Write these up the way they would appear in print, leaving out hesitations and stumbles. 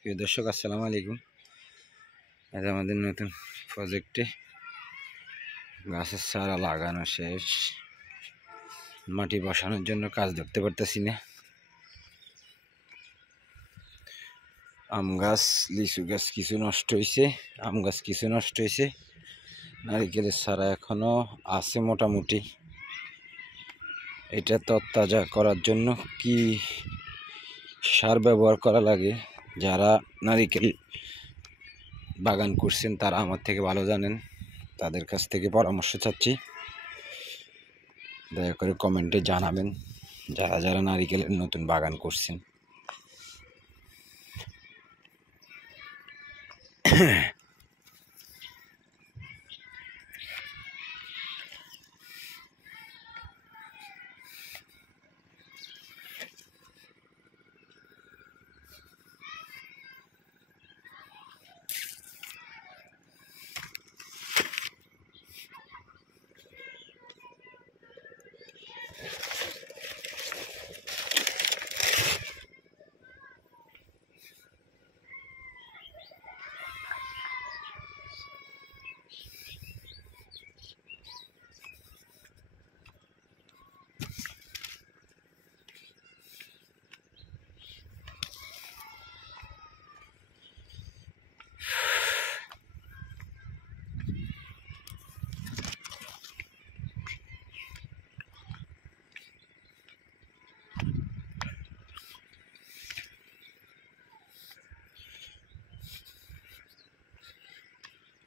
প্রিয় দর্শক, আসসালামু আলাইকুম। আজ আমাদের নতুন প্রজেক্টে গাছের চারা লাগানো শেষ। মাটি বসানোর জন্য কাজ দেখতে পারতেছি না। আম গাছ, লিচু গাছ কিছু নষ্ট হয়েছে, আম গাছ কিছু নষ্ট হয়েছে, নারিকেলের চারা এখনো আছে মোটামুটি। এটা তরতাজা করার জন্য কি সার ব্যবহার করা লাগে, যারা নারিকেল বাগান করছেন তারা আমার থেকে ভালো জানেন, তাদের কাছ থেকে পরামর্শ চাচ্ছি। দয়া করে কমেন্টে জানাবেন যারা যারা নারিকেলের নতুন বাগান করছেন।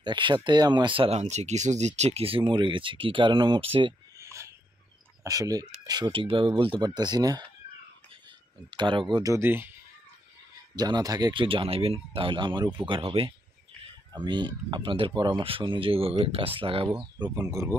একসাথে আমার চারা আনছি, কিছু দিচ্ছে কিছু মরে গেছে। কি কারণে মরছে আসলে সঠিকভাবে বলতে পারতেছি না। কারো যদি জানা থাকে একটু জানাইবেন, তাহলে আমার উপকার হবে। আমি আপনাদের পরামর্শ অনুযায়ীভাবে গাছ লাগাবো, রোপণ করব।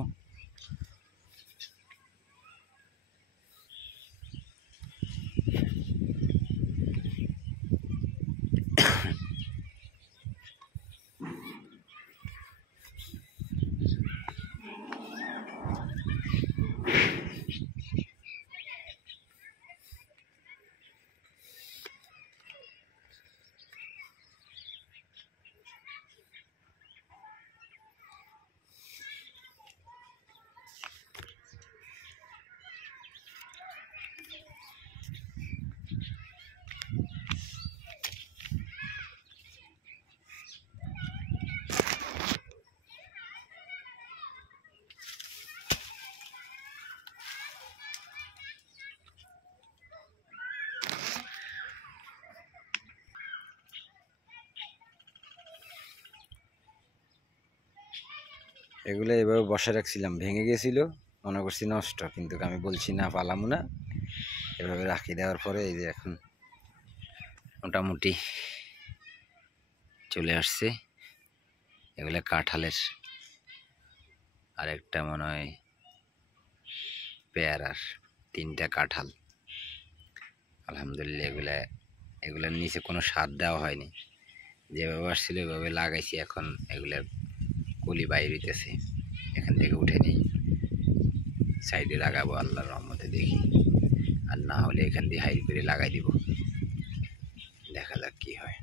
এগুলো এভাবে বসে রাখছিলাম, ভেঙে গেছিল, মনে করছি নষ্ট, কিন্তু আমি বলছি না, পালামো না। এভাবে রাখি দেওয়ার পরে এই যে এখন মোটামুটি চলে আসছে। এগুলো কাঁঠালের, আর একটা মনে হয় পেয়ারার, 3টা কাঁঠাল। আলহামদুলিল্লাহ এগুলার নিচে কোনো সার দেওয়া হয়নি, যেভাবে আসছিল ওইভাবে লাগাইছি। এখন এগুলার কলি বাইর হইতেছে, এখান থেকে উঠে নিই, সাইডে লাগাবো আল্লাহর রহমতে, দেখি। আর না হলে এখান দিয়ে হাইল করে লাগাই দিব, দেখা যাক কি হয়।